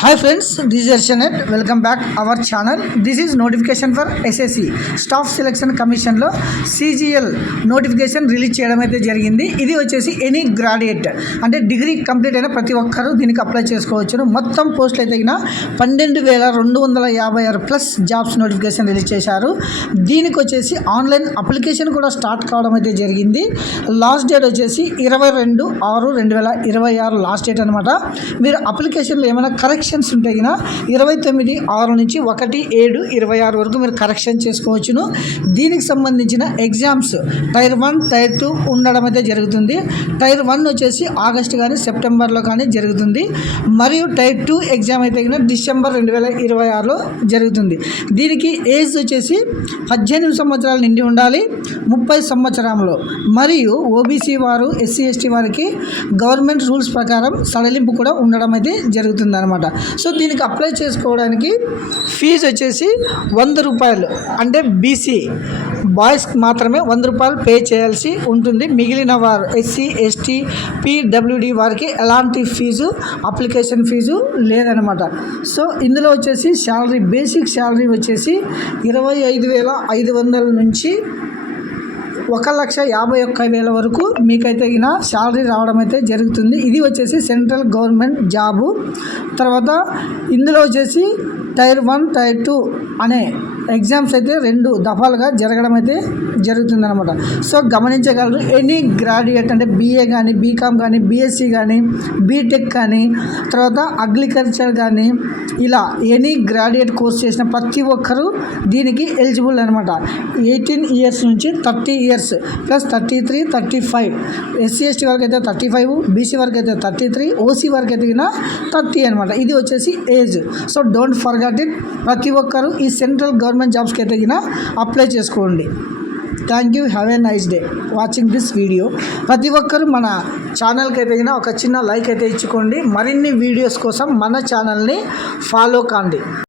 Hi friends, this is Arshanet. Welcome back our channel. This is notification for SSC Staff Selection Commission లో CGL notification release చేయడం అయితే జరిగింది. ఇది వచ్చేసి any graduate అంటే degree complete అయిన ప్రతి ఒక్కరూ దీనికి అప్లై చేసుకోవచ్చును. మొత్తం పోస్టులు అయితే 12,256 ప్లస్ జాబ్స్ నోటిఫికేషన్ రిలీజ్ చేశారు. దీనికి వచ్చేసి ఆన్లైన్ అప్లికేషన్ కూడా స్టార్ట్ కావడం అయితే జరిగింది. లాస్ట్ డేట్ వచ్చేసి 22/6/2026 లాస్ట్ డేట్ అనమాట. మీరు అప్లికేషన్లో ఏమైనా కరెక్షన్స్ ఉంటాయి 29/6 నుంచి 1/7/26 వరకు మీరు కరెక్షన్ చేసుకోవచ్చును. దీనికి సంబంధించిన ఎగ్జామ్స్ టైర్ 1 టైర్ 2 ఉండడం అయితే జరుగుతుంది. టైర్ 1 వచ్చేసి ఆగస్టు కానీ సెప్టెంబర్లో కానీ జరుగుతుంది. మరియు టైర్ 2 ఎగ్జామ్ అయితే డిసెంబర్ 2026లో జరుగుతుంది. దీనికి ఏజ్ వచ్చేసి 18 సంవత్సరాలు నిండి ఉండాలి. 30 సంవత్సరంలో మరియు ఓబీసీ వారు SC ST వారికి గవర్నమెంట్ రూల్స్ ప్రకారం సడలింపు కూడా ఉండడం అయితే జరుగుతుంది అనమాట. సో దీనికి అప్లై చేసుకోవడానికి ఫీజు వచ్చేసి 100 రూపాయలు, అంటే బీసీ బాయ్స్ మాత్రమే 100 రూపాయలు పే చేయాల్సి ఉంటుంది. మిగిలిన వారు SC ST PWD వారికి ఎలాంటి ఫీజు అప్లికేషన్ ఫీజు లేదనమాట. సో ఇందులో వచ్చేసి శాలరీ బేసిక్ శాలరీ వచ్చేసి 25,500 నుంచి 1,51,000 వరకు మీకైతే శాలరీ రావడం అయితే జరుగుతుంది. ఇది వచ్చేసి సెంట్రల్ గవర్నమెంట్ జాబు. తర్వాత ఇందులో వచ్చేసి టైర్ 1 టైర్ 2 అనే ఎగ్జామ్స్ అయితే 2 దఫాలుగా జరగడం అయితే జరుగుతుందన్నమాట. సో గమనించగలరు, ఎనీ గ్రాడ్యుయేట్ అంటే BA కానీ బీకామ్ కానీ BSc కానీ బీటెక్ కానీ తర్వాత అగ్రికల్చర్ కానీ ఇలా ఎనీ గ్రాడ్యుయేట్ కోర్స్ చేసిన ప్రతి ఒక్కరూ దీనికి ఎలిజిబుల్ అనమాట. 18 ఇయర్స్ నుంచి 30 ఇయర్స్ ప్లస్ 33 35 SC ST వరకు అయితే 35, BC వరకు అయితే 33, OC వరకు అయితే 30 అనమాట. ఇది వచ్చేసి age. So don't forget it. ప్రతి ఒక్కరు ఈ సెంట్రల్ గవర్నమెంట్ జాబ్స్కి అయితే అప్లై చేసుకోండి. Thank you. Have a nice day watching this video. ప్రతి ఒక్కరు మన ఛానల్కి అయితే ఒక చిన్న లైక్ అయితే ఇచ్చుకోండి. మరిన్ని వీడియోస్ కోసం మన ఛానల్ని ఫాలో కాండి.